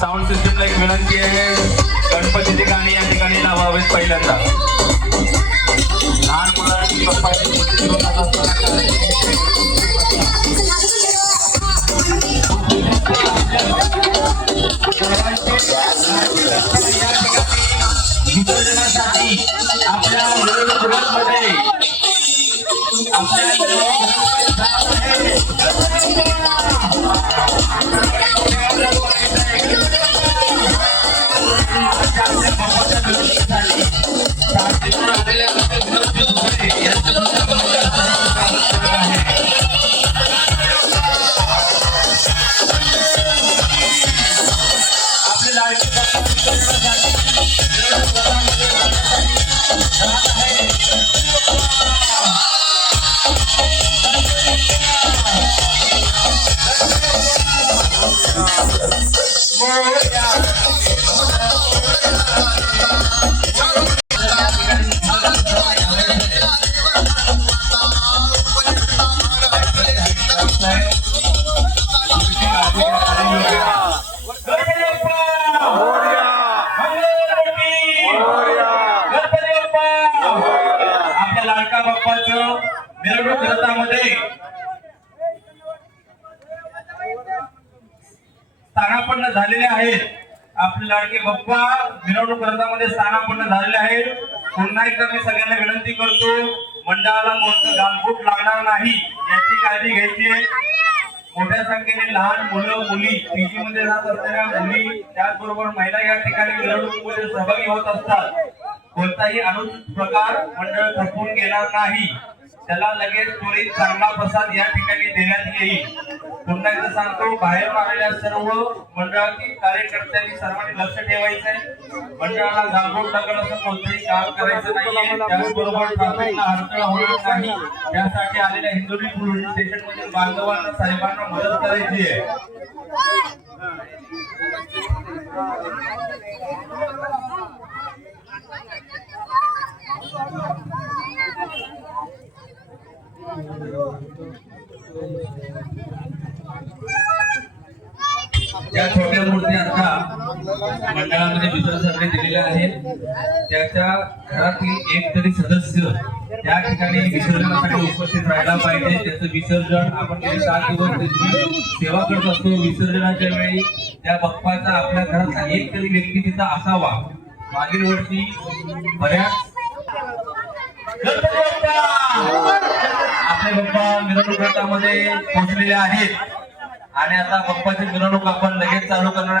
Sound सिस्टमला एक विनंती आहे, गणपतीची गाणी या ठिकाणी लावावेत पहिल्यांदा. लहान मुलांची बाप्पाची मूर्ती घेऊन जात असताना विसर्जनासाठी आपल्या मध्ये लाडका बाप्पाचं मिरवणूक रथामध्ये स्थानापन्न झालेले आहेत. आपले लाडके बाप्पा मिरवणूक रथामध्ये स्थानापन्न झालेले आहेत. पुन्हा एकदा मी सगळ्यांना विनंती करतो, मंडळाला मोठं गालबोट लागणार नाही याची काळजी घ्यायची आहे. मोठ्या संख्येने लहान मुलं मुली पीजी मध्ये जात असलेल्या मुली त्याचबरोबर महिला या ठिकाणी मिरवणुकीमध्ये सहभागी होत असतात. कोणताही अनुचित प्रकार मंडळ थकवून घेणार नाही. त्याला लगेच त्वरित चांगला प्रसाद या ठिकाणी देण्यात येईल. पुन्हा एकदा सांगतो, बाहेर आलेल्या सर्व मंडळातील कार्यकर्त्यांनी सर्वांनी लक्ष ठेवायचं आहे. मंडळाला गालबोट लागलं असं कोणतंही काम करायचं नाहीये. त्याचबरोबर ट्रॅफिकला अडथळा होणार नाही त्यासाठी आलेल्या हिंदोली पोलीस स्टेशन मधील बांधवांना साहेबांना मदत करायची आहे. ज्या छोट्या मूर्ती आता मंडळामध्ये विसर्जनासाठी दिलेल्या आहेत त्याच्या घरातील एक तरी सदस्य त्या ठिकाणी विसर्जनासाठी उपस्थित राहायला पाहिजे. त्याचं विसर्जन आपण गेले 7 दिवस त्याची सेवा करत असतो. विसर्जनाच्या वेळी त्या बाप्पाचा आपल्या घरातला एक तरी व्यक्ती तिथं असावा. मागील वर्षी बऱ्याच आपले बाप्पा मिरवणूक रथामध्ये पोहोचलेले आहेत आणि आता बाप्पाची मिरवणूक आपण लगेच चालू करणार.